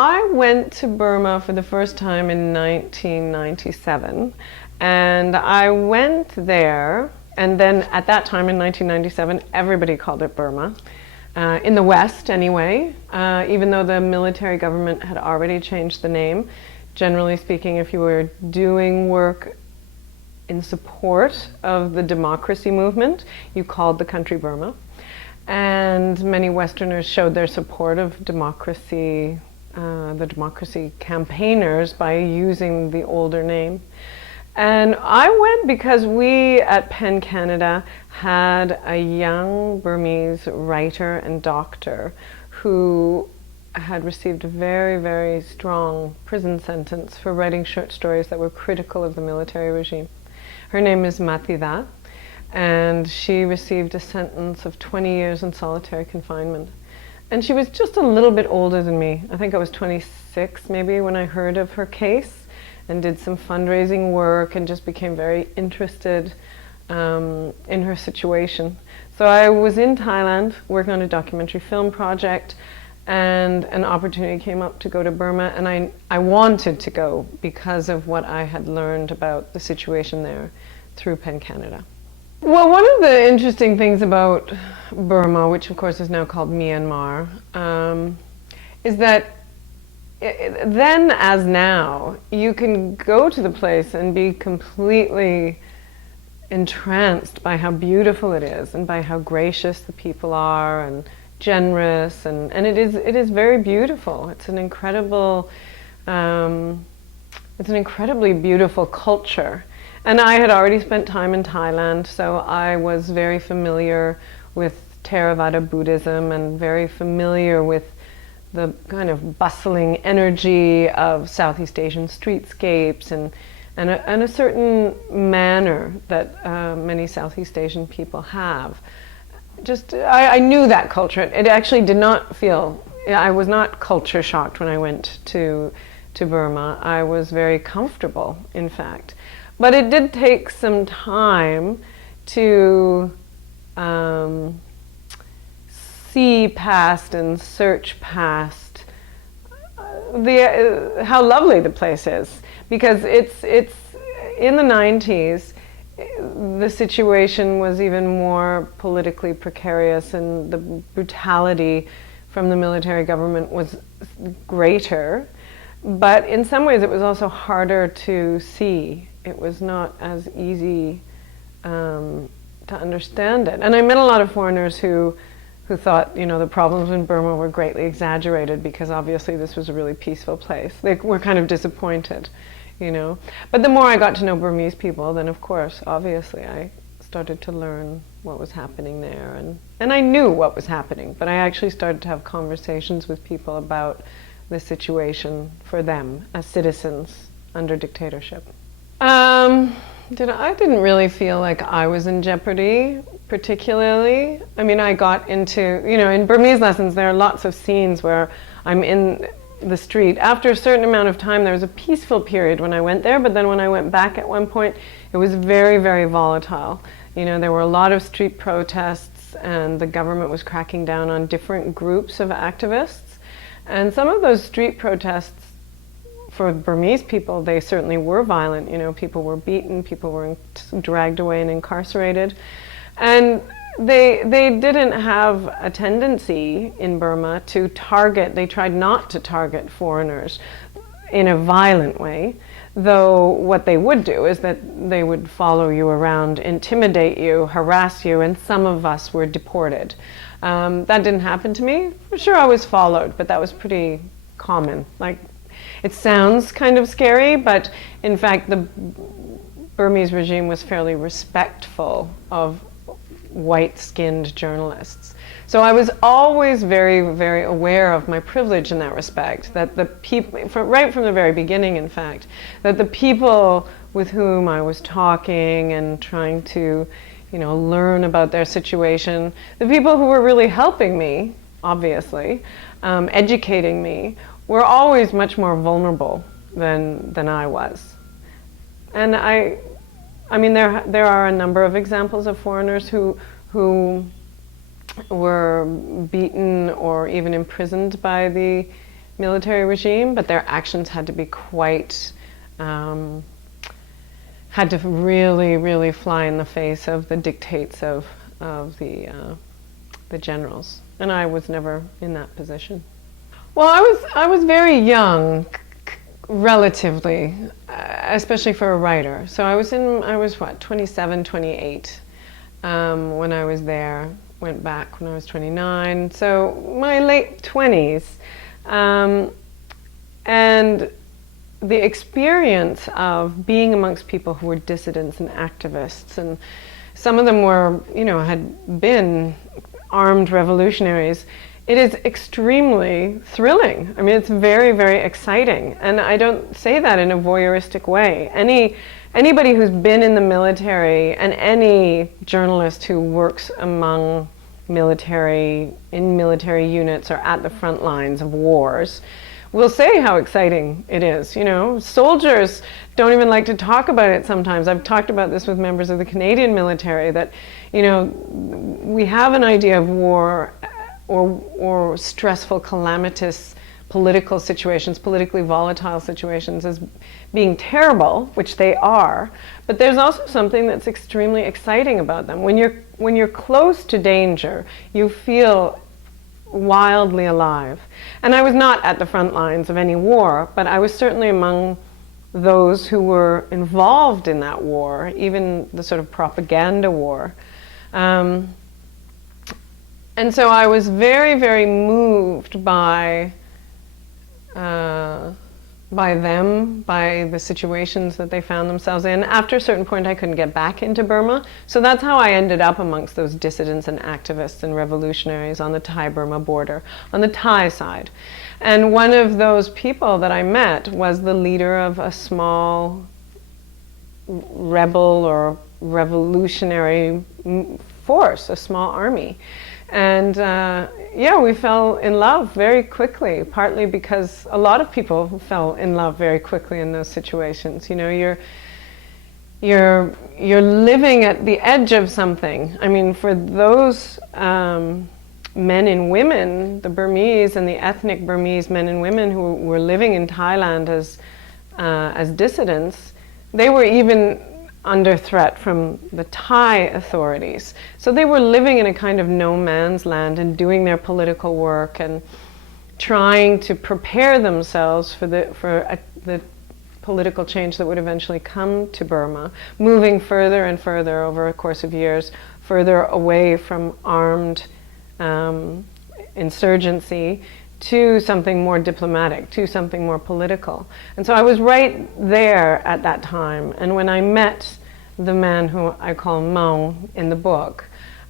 I went to Burma for the first time in 1997, and I went there, and then at that time in 1997, everybody called it Burma, in the West anyway, even though the military government had already changed the name. Generally speaking, if you were doing work in support of the democracy movement, you called the country Burma. And many Westerners showed their support of democracy, the democracy campaigners, by using the older name. And I went because we at Penn Canada had a young Burmese writer and doctor who had received a very, very strong prison sentence for writing short stories that were critical of the military regime. Her name is Matida, and she received a sentence of 20 years in solitary confinement. And she was just a little bit older than me. I think I was 26 maybe when I heard of her case, and did some fundraising work and just became very interested in her situation. So I was in Thailand working on a documentary film project, and an opportunity came up to go to Burma, and I wanted to go because of what I had learned about the situation there through Penn Canada. Well, one of the interesting things about Burma, which of course is now called Myanmar, is that then as now, you can go to the place and be completely entranced by how beautiful it is and by how gracious the people are and generous, and it is very beautiful. It's an incredibly beautiful culture. And I had already spent time in Thailand, so I was very familiar with Theravada Buddhism and very familiar with the kind of bustling energy of Southeast Asian streetscapes and a certain manner that many Southeast Asian people have. I knew that culture. It actually did not feel, I was not culture shocked when I went to Burma. I was very comfortable, in fact. But it did take some time to see past and search past how lovely the place is, because it's in the 90s. The situation was even more politically precarious, and the brutality from the military government was greater. But in some ways it was also harder to see. It was not as easy to understand it. And I met a lot of foreigners who thought, the problems in Burma were greatly exaggerated because obviously this was a really peaceful place. They were kind of disappointed, But the more I got to know Burmese people, then of course, obviously, I started to learn what was happening there. And I knew what was happening, but I actually started to have conversations with people about the situation for them as citizens under dictatorship. I didn't really feel like I was in jeopardy, particularly. I mean, I got into, in Burmese lessons, there are lots of scenes where I'm in the street. After a certain amount of time, there was a peaceful period when I went there, but then when I went back at one point, it was very, very volatile. There were a lot of street protests, and the government was cracking down on different groups of activists. And some of those street protests, for Burmese people, they certainly were violent. People were beaten, people were dragged away and incarcerated. And they didn't have a tendency in Burma to target, they tried not to target foreigners in a violent way, though what they would do is that they would follow you around, intimidate you, harass you, and some of us were deported. That didn't happen to me. For sure I was followed, but that was pretty common. It sounds kind of scary, but in fact the Burmese regime was fairly respectful of white-skinned journalists. So I was always very, very aware of my privilege in that respect, that the people, right from the very beginning in fact, that the people with whom I was talking and trying to, learn about their situation, the people who were really helping me, obviously, educating me, were always much more vulnerable than I was. And I mean, there are a number of examples of foreigners who were beaten or even imprisoned by the military regime, but their actions had to be quite, had to really, really fly in the face of the dictates of the generals. And I was never in that position. Well, I was very young, relatively, especially for a writer. So I was what, 27, 28 when I was there. Went back when I was 29. So my late 20s. And the experience of being amongst people who were dissidents and activists, and some of them were, had been armed revolutionaries, it is extremely thrilling. I mean, it's very, very exciting. And I don't say that in a voyeuristic way. Anybody who's been in the military, and any journalist who works among military units or at the front lines of wars will say how exciting it is. Soldiers don't even like to talk about it sometimes. I've talked about this with members of the Canadian military, that we have an idea of war or stressful, calamitous political situations, politically volatile situations, as being terrible, which they are, but there's also something that's extremely exciting about them. When you're close to danger, you feel wildly alive. And I was not at the front lines of any war, but I was certainly among those who were involved in that war, even the sort of propaganda war. And so I was very, very moved by them, by the situations that they found themselves in. After a certain point, I couldn't get back into Burma. So that's how I ended up amongst those dissidents and activists and revolutionaries on the Thai-Burma border, on the Thai side. And one of those people that I met was the leader of a small rebel or revolutionary force, a small army. And we fell in love very quickly, partly because a lot of people fell in love very quickly in those situations. You're living at the edge of something. I mean, for those men and women, the Burmese and the ethnic Burmese men and women who were living in Thailand as dissidents, they were even under threat from the Thai authorities. So they were living in a kind of no man's land and doing their political work and trying to prepare themselves for the political change that would eventually come to Burma, moving further and further over a course of years, further away from armed insurgency to something more diplomatic, to something more political. And so I was right there at that time. And when I met the man who I call Mao in the book,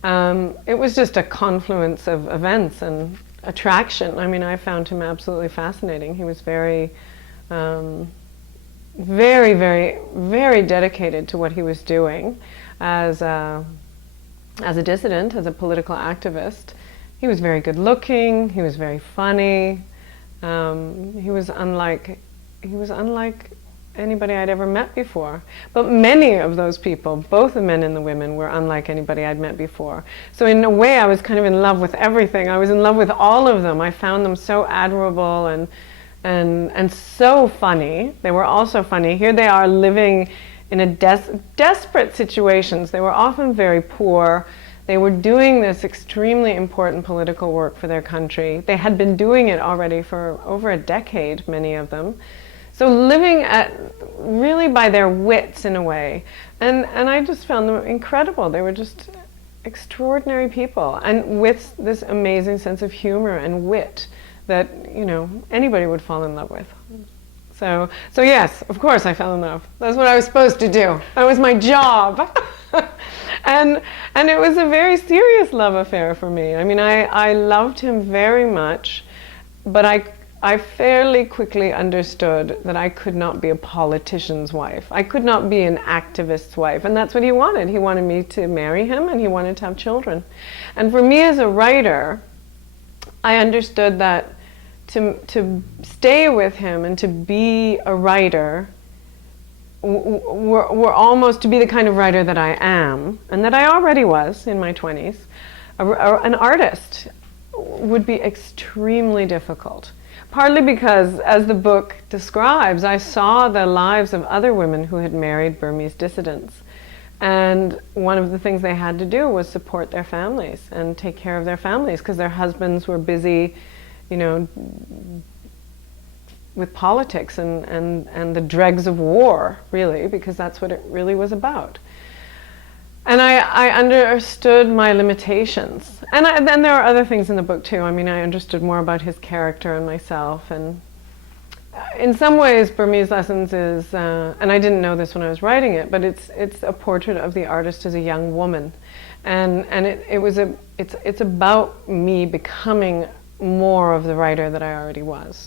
it was just a confluence of events and attraction. I mean, I found him absolutely fascinating. He was very, very, very, very dedicated to what he was doing as a dissident, as a political activist. He was very good looking, he was very funny, he was unlike anybody I'd ever met before. But many of those people, both the men and the women, were unlike anybody I'd met before. So in a way I was kind of in love with everything. I was in love with all of them. I found them so admirable and so funny. They were also funny. Here they are living in desperate situations. They were often very poor. They were doing this extremely important political work for their country. They had been doing it already for over a decade, many of them. So living really by their wits in a way. And I just found them incredible. They were just extraordinary people, and with this amazing sense of humor and wit that, anybody would fall in love with. So yes, of course I fell in love. That's what I was supposed to do. That was my job. And it was a very serious love affair for me. I mean, I loved him very much, but I fairly quickly understood that I could not be a politician's wife. I could not be an activist's wife, and that's what he wanted. He wanted me to marry him, and he wanted to have children. And for me as a writer, I understood that to stay with him and to be a writer were almost to be the kind of writer that I am, and that I already was in my 20s. An artist would be extremely difficult. Partly because, as the book describes, I saw the lives of other women who had married Burmese dissidents. And one of the things they had to do was support their families and take care of their families because their husbands were busy, you know, with politics and the dregs of war, really, because that's what it really was about. And I understood my limitations. And then there are other things in the book too. I mean, I understood more about his character and myself. And in some ways, Burmese Lessons is, and I didn't know this when I was writing it, but it's a portrait of the artist as a young woman. And it's about me becoming more of the writer that I already was.